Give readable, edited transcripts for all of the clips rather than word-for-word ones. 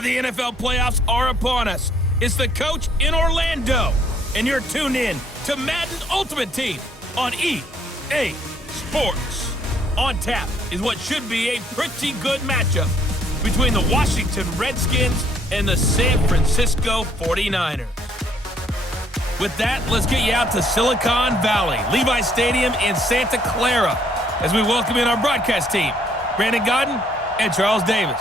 The NFL playoffs are upon us. It's the coach in Orlando, and you're tuned in to Madden Ultimate Team on EA Sports. On tap is what should be a pretty good matchup between the Washington Redskins and the San Francisco 49ers. With that, let's get you out to Silicon Valley, Levi Stadium in Santa Clara, as we welcome in our broadcast team, Brandon Gaudin and Charles Davis.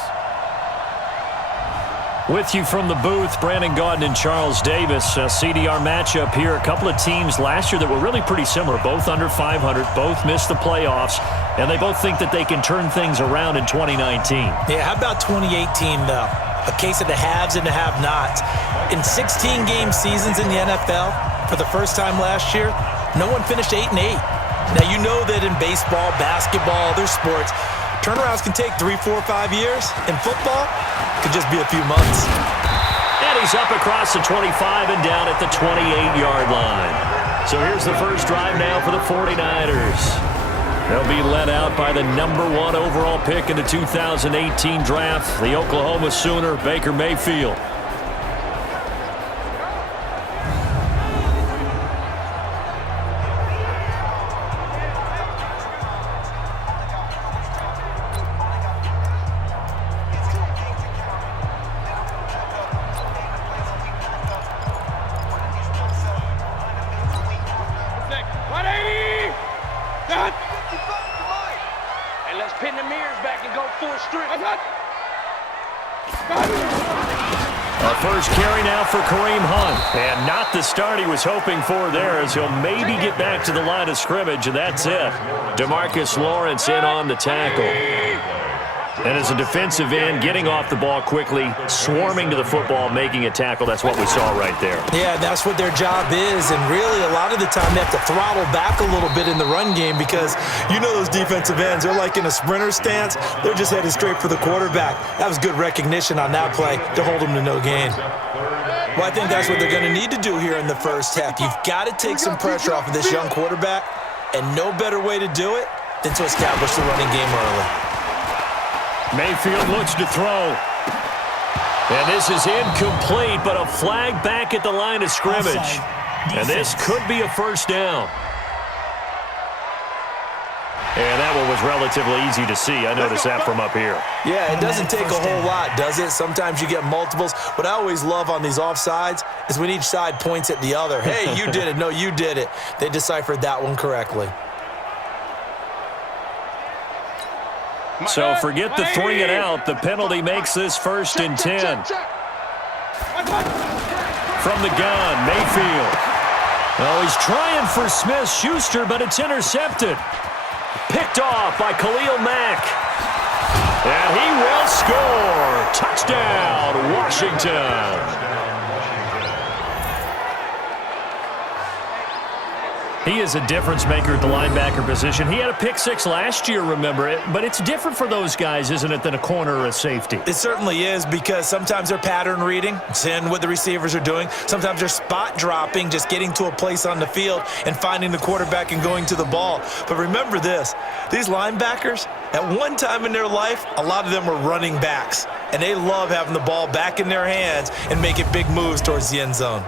With you from the booth, Brandon Gaudin and Charles Davis. CDR matchup here. A couple of teams last year that were really pretty similar. Both under 500, both missed the playoffs, and they both think that they can turn things around in 2019. Yeah, how about 2018, though? A case of the haves and the have-nots. In 16-game seasons in the NFL, for the first time last year, no one finished 8-8. Now, you know that in baseball, basketball, other sports, turnarounds can take 3, 4, 5 years. In football, it could just be a few months. And he's up across the 25 and down at the 28-yard line. So here's the first drive now for the 49ers. They'll be led out by the #1 overall pick in the 2018 draft, the Oklahoma Sooner, Baker Mayfield. First carry now for Kareem Hunt. And not the start he was hoping for there, as he'll maybe get back to the line of scrimmage, and that's it. DeMarcus Lawrence in on the tackle. And as a defensive end, getting off the ball quickly, swarming to the football, making a tackle. That's what we saw right there. Yeah, that's what their job is. And really, a lot of the time, they have to throttle back a little bit in the run game because you know those defensive ends, they're like in a sprinter stance. They're just headed straight for the quarterback. That was good recognition on that play to hold them to no gain. Well, I think that's what they're going to need to do here in the first half. You've got to take some pressure off of this young quarterback, and no better way to do it than to establish the running game early. Mayfield looks to throw. And this is incomplete, but a flag back at the line of scrimmage. And this could be a first down. And that one was relatively easy to see. I noticed that from up here. Yeah, it doesn't take a whole lot, does it? Sometimes you get multiples. What I always love on these offsides is when each side points at the other. Hey, you did it. No, you did it. They deciphered that one correctly. So forget the 3 and out. The penalty makes this 1st and 10. From the gun, Mayfield. Oh, he's trying for Smith-Schuster, but it's intercepted. Picked off by Khalil Mack. And he will score. Touchdown, Washington. He is a difference maker at the linebacker position. He had a pick 6 last year, remember it. But it's different for those guys, isn't it, than a corner or a safety? It certainly is, because sometimes they're pattern reading, seeing what the receivers are doing. Sometimes they're spot dropping, just getting to a place on the field and finding the quarterback and going to the ball. But remember this, these linebackers, at one time in their life, a lot of them were running backs. And they love having the ball back in their hands and making big moves towards the end zone.